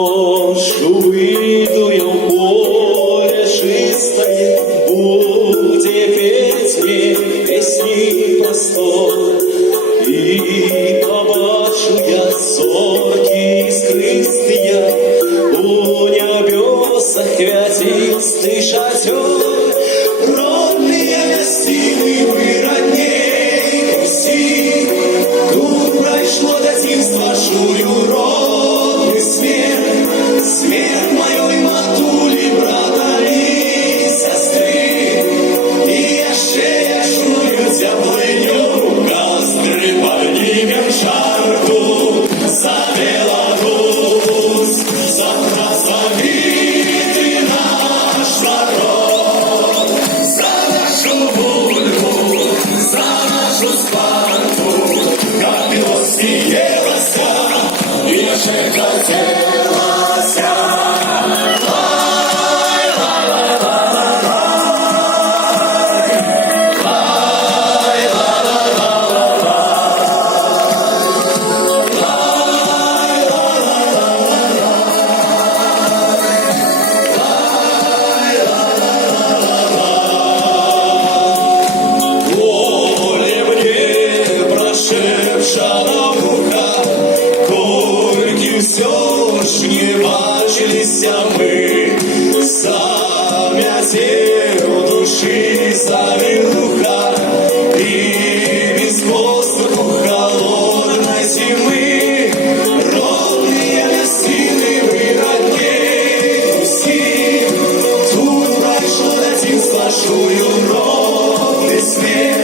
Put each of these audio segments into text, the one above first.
Дождь, выйду я в поле чистое, буде петь мне песни простор. И побачу я зорки искристые, у небесах квятистый шатер. Родные гостины вы родней всі, тут пройшло дитинство, чую родный смех, смех моей матулі, брата і сестри. І ще я чую теплиню костри, поднимем чарку за Беларусь, за працовитый наш народ, за нашу Бульбу, за нашу Спарту, как белосіялася, і ще хотілася. Шепчала в ухо, кольки все ж не бачилися ми, зам'яте у душі завіруха, і без воздуху холодной зимы. Родные гостины вы родней всі, тут пройшло дитинство, чую родный смех,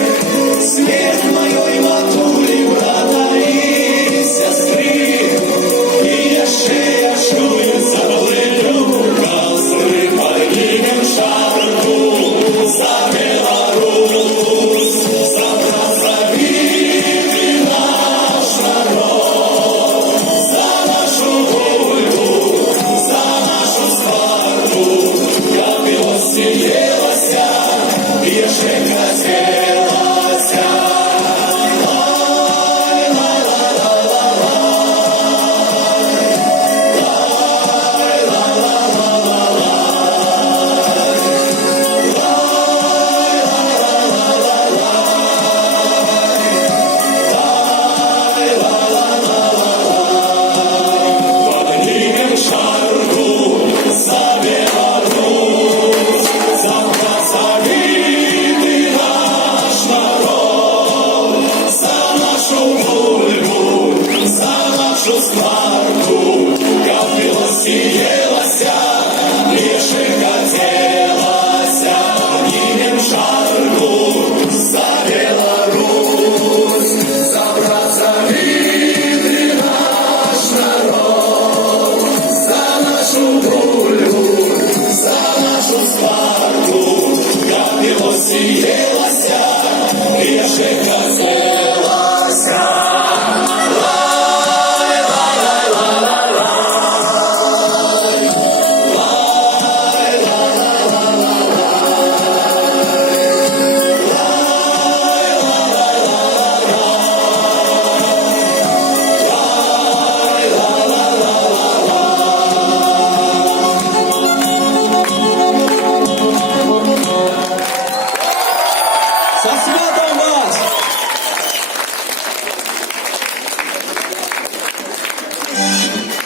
смех моей матулі, брата і сестри. І ще я чую теплиню костри, поднимем чарку за Беларусь, за працовитий наш народ, за нашу Бульбу, за нашу Спарту, як білосіялася, і ще хотілася. Поднимем чарку за Беларусь, за працовитый наш народ, за нашу Бульбу, за нашу Спарту, как білосіялася, і ще хотілася. Поднимем чарку за Беларусь, за працовитий наш народ, за нашу Бульбу, за нашу Спарту, як білосіялася, і ще хотілася. Со святом вас!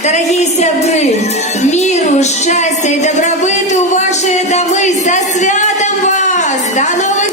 Дорогие сябры, миру, счастья и добробыту в ваши домы! Со святом вас! До новых